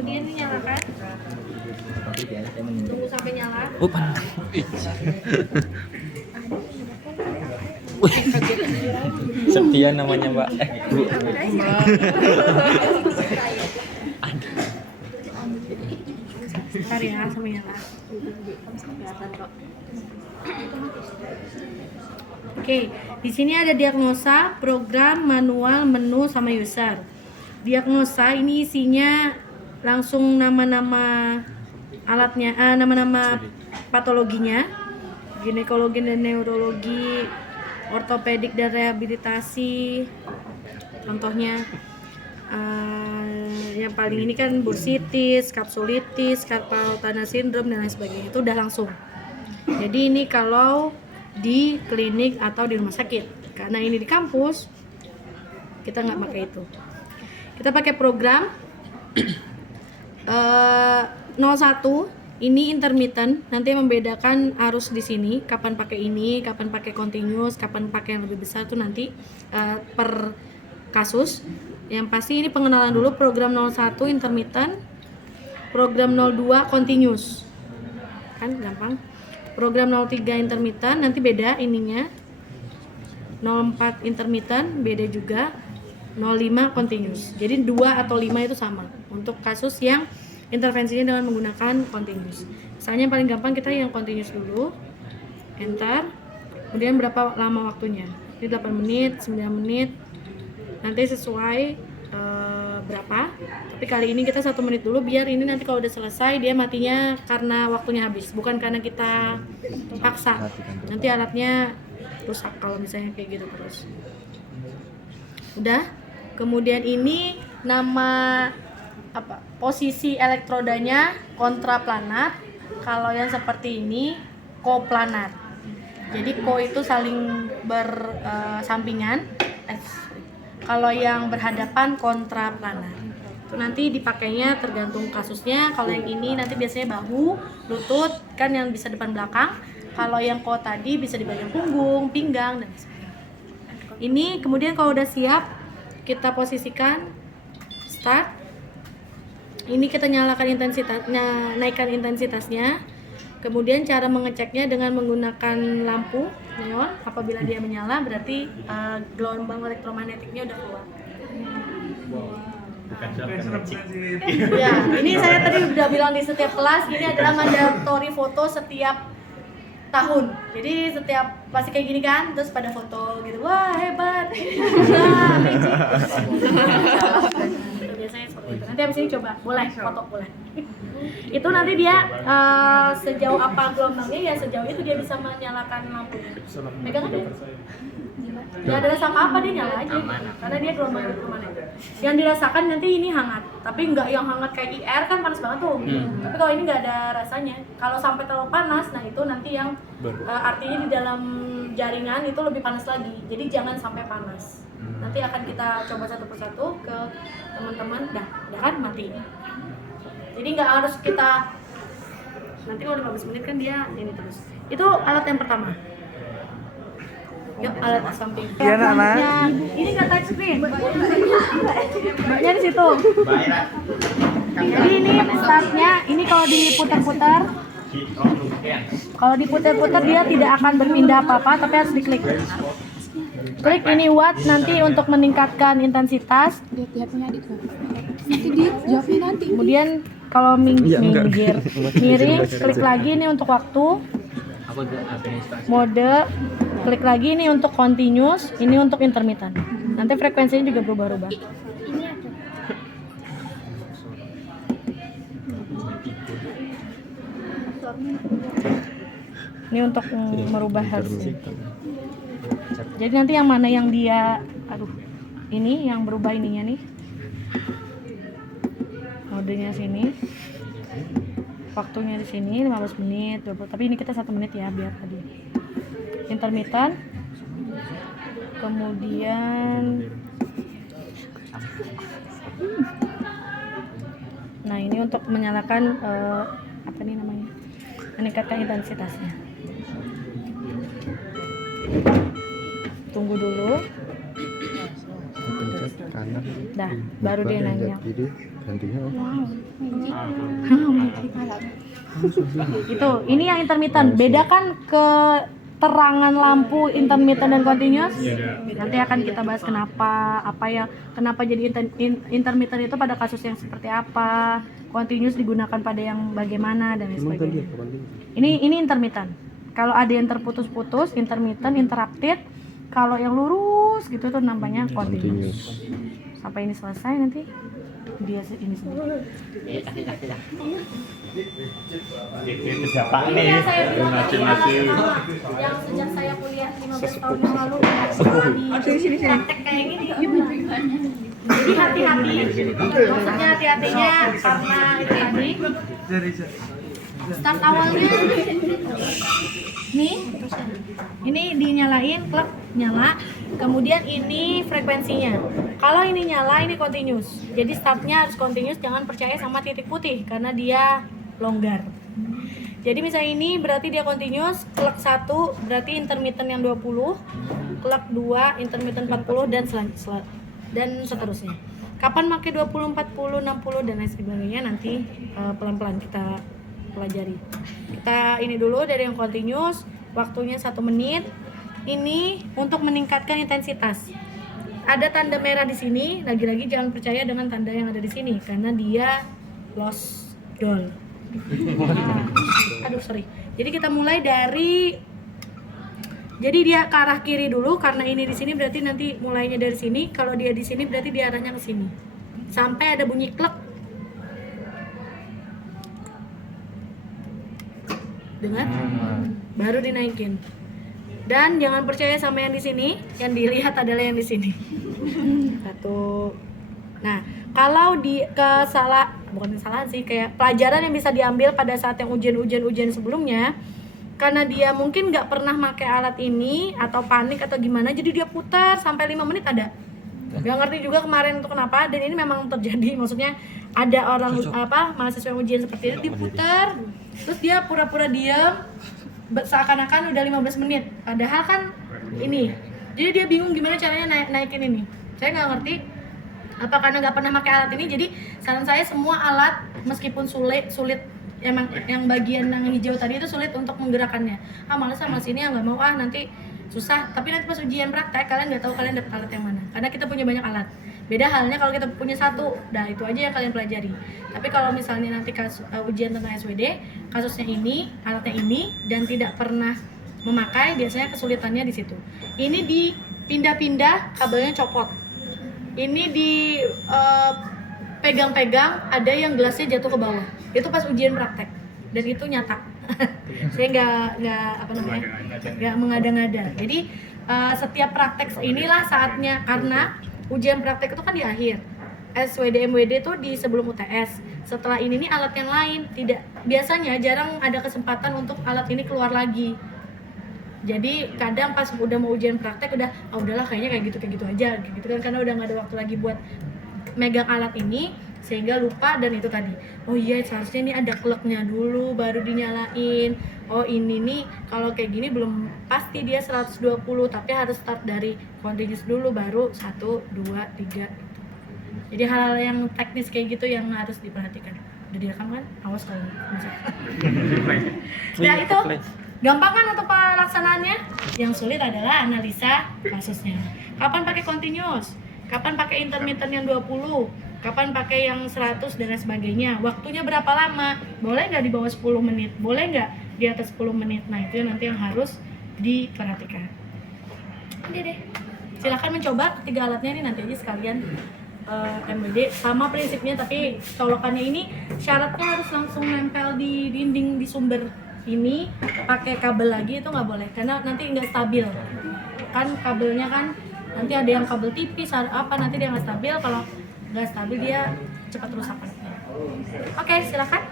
kemudian ini nyalakan. Tunggu sampai nyala. Panas. Setia namanya Mbak. Bu. Bentar ya sampai nyala. Oke, di sini ada diagnosa, program, manual, menu, sama user. Diagnosa ini isinya langsung nama-nama alatnya, nama-nama patologinya, ginekologi dan neurologi, ortopedik dan rehabilitasi. Contohnya yang paling ini kan bursitis, kapsulitis, carpal tunnel syndrome dan lain sebagainya. Itu udah langsung. Jadi ini kalau di klinik atau di rumah sakit. Karena ini di kampus, kita nggak pakai itu. Kita pakai program 01. Ini intermittent. Nanti yang membedakan arus di sini. Kapan pakai ini, kapan pakai continuous, kapan pakai yang lebih besar itu nanti per kasus. Yang pasti ini pengenalan dulu. Program 01 intermittent, program 02 continuous. Kan gampang. Program 03 intermittent nanti beda ininya. 04 intermittent beda juga. 05 continuous. Jadi 2 atau 5 itu sama untuk kasus yang intervensinya dengan menggunakan continuous. Misalnya yang paling gampang kita yang continuous dulu. Enter. Kemudian berapa lama waktunya? Ini 8 menit, 9 menit. Nanti sesuai berapa. Tapi kali ini kita 1 menit dulu biar ini nanti kalau udah selesai dia matinya karena waktunya habis, bukan karena kita paksa. Nanti alatnya rusak kalau misalnya kayak gitu terus. Udah. Kemudian ini nama apa? Posisi elektrodanya kontraplanar. Kalau yang seperti ini koplanar. Jadi ko itu saling bersampingan. Kalau yang berhadapan kontraplanar. Itu nanti dipakainya tergantung kasusnya. Kalau yang ini nanti biasanya bahu, lutut, kan yang bisa depan belakang. Kalau yang ko tadi bisa di bagian punggung, pinggang dan sebagainya. Ini kemudian kalau udah siap kita posisikan start. Ini kita nyalakan intensitasnya, naikkan intensitasnya. Kemudian cara mengeceknya dengan menggunakan lampu neon. Apabila dia menyala berarti gelombang elektromagnetiknya udah keluar. Ya, ini saya tadi udah bilang di setiap kelas ini adalah mandatory foto setiap tahun. Jadi setiap pasti kayak gini kan, terus pada foto gitu. Wah, hebat. Wah, magic. Itu biasanya seperti itu. Nanti habis ini coba, boleh foto boleh. Itu nanti dia sejauh apa gelombangnya ya sejauh itu dia bisa menyalakan lampunya. Pegangan dia. Ya ada rasa apa dia nyala aja. Karena dia gelombang elektromagnetik. Yang dirasakan nanti ini hangat, tapi nggak yang hangat kayak IR kan panas banget tuh. Tapi kalau ini nggak ada rasanya. Kalau sampai terlalu panas, nah itu nanti yang artinya di dalam jaringan itu lebih panas lagi. Jadi jangan sampai panas. Nanti akan kita coba satu persatu ke teman-teman. Dah, ya kan mati. Jadi nggak harus kita nanti kalau 15 menit kan dia ini terus. Itu alat yang pertama. Yuk alat samping. Iya nak. Ini nggak touch screen. Mbaknya di situ. Jadi ini startnya. Ini kalau diputar-putar. Kalau diputar-putar dia tidak akan berpindah apa-apa, tapi harus diklik. Klik ini watt nanti untuk meningkatkan intensitas. Kemudian kalau minggir, miring, klik lagi ini untuk waktu. Mode, klik lagi ini untuk continuous, ini untuk intermittent. Nanti frekuensinya juga berubah-ubah. Ini untuk merubah hasil. Jadi nanti yang mana yang dia, ini yang berubah ininya nih. Modenya sini. Waktunya di sini 15 menit, 20. Tapi ini kita 1 menit ya biar tadi. Intermittent. Kemudian nah, ini untuk menyalakan apa nih namanya? Meningkatkan intensitasnya. Tunggu dulu. Pencet kanan. Dah, baru dia nanya. Jadi gantinya. Wow. Itu, ini yang intermittent. Bedakan keterangan lampu intermittent dan continuous. Nanti akan kita bahas kenapa jadi intermittent itu pada kasus yang seperti apa, continuous digunakan pada yang bagaimana dan lain sebagainya. Ini intermittent. Kalau ada yang terputus-putus, intermittent, interrupted. Kalau yang lurus gitu tuh namanya continuous. Sampai ini selesai nanti dia ini sendiri. Ini yang saya bilang yang sejak saya kuliah 15 tahun yang lalu di praktek kayak gini. Jadi hati-hati, maksudnya hati-hatinya karena itu tadi start awalnya nih, ini dinyalain, klep nyala, kemudian ini frekuensinya. Kalau ini nyala, ini continuous. Jadi startnya harus continuous, jangan percaya sama titik putih karena dia longgar. Jadi misalnya ini berarti dia continuous, klek 1 berarti intermittent yang 20, klek 2 intermittent 40 dan seterusnya. Kapan pakai 20, 40, 60 dan lain sebagainya nanti pelan-pelan kita pelajari. Kita ini dulu dari yang continuous, waktunya 1 menit. Ini untuk meningkatkan intensitas. Ada tanda merah di sini, lagi-lagi jangan percaya dengan tanda yang ada di sini karena dia lost doll. Aduh, sorry. Jadi kita mulai dari, jadi dia ke arah kiri dulu karena ini di sini berarti nanti mulainya dari sini. Kalau dia di sini berarti dia arahnya ke sini. Sampai ada bunyi klek. Dengar? Baru dinaikin. Dan jangan percaya sama yang di sini, yang dilihat adalah yang di sini. Satu. Nah, kalau di bukan kesalahan sih, kayak pelajaran yang bisa diambil pada saat yang ujian sebelumnya, karena dia mungkin nggak pernah pakai alat ini atau panik atau gimana, jadi dia putar sampai 5 menit ada. Gak ngerti juga kemarin itu kenapa, dan ini memang terjadi. Maksudnya ada orang mahasiswa yang ujian seperti ini diputar, terus dia pura-pura diam seakan-akan udah 15 menit, padahal kan ini. Jadi dia bingung gimana caranya naikin ini. Saya nggak ngerti apa karena nggak pernah pakai alat ini. Jadi saran saya semua alat meskipun sulit emang yang bagian yang hijau tadi itu sulit untuk menggerakkannya. Males sama sini nggak mau nanti susah. Tapi nanti pas ujian praktek kalian nggak tahu kalian dapat alat yang mana, karena kita punya banyak alat. Beda halnya kalau kita punya satu, nah itu aja yang kalian pelajari. Tapi kalau misalnya nanti ujian tentang SWD, kasusnya ini, alatnya ini, dan tidak pernah memakai, biasanya kesulitannya di situ. Ini dipindah-pindah, kabelnya copot. Ini pegang-pegang, ada yang gelasnya jatuh ke bawah. Itu pas ujian praktek, dan itu nyata. Saya nggak mengada-ngada. Jadi setiap praktek inilah saatnya, karena ujian praktek itu kan di akhir. SWD MWD itu di sebelum UTS. Setelah ini nih alat yang lain tidak, biasanya jarang ada kesempatan untuk alat ini keluar lagi. Jadi kadang pas udah mau ujian praktek udah udahlah kayaknya kayak gitu aja gitu kan, karena udah nggak ada waktu lagi buat megang alat ini sehingga lupa. Dan itu tadi, oh iya seharusnya ini ada kleknya dulu baru dinyalain. Oh ini nih kalau kayak gini belum pasti dia 120, tapi harus start dari continuous dulu baru 1, 2, 3 gitu. Jadi hal-hal yang teknis kayak gitu yang harus diperhatikan. Udah direkam kan? Awas kalau nah itu gampang kan untuk pelaksanaannya. Yang sulit adalah analisa kasusnya. Kapan pakai continuous? Kapan pakai intermittent yang 20? Kapan pakai yang 100 dan lain sebagainya? Waktunya berapa lama? Boleh nggak di bawah 10 menit? Boleh nggak di atas 10 menit? Nah itu nanti yang harus diperhatikan. Udah deh, silahkan mencoba ketiga alatnya ini nanti aja sekalian MWD. Sama prinsipnya, tapi colokannya ini syaratnya harus langsung nempel di dinding di sumber ini. Pakai kabel lagi itu nggak boleh, karena nanti nggak stabil. Kan kabelnya kan nanti ada yang kabel tipis nanti dia nggak stabil. Kalau nggak stabil dia cepat rusak. Oke, silakan.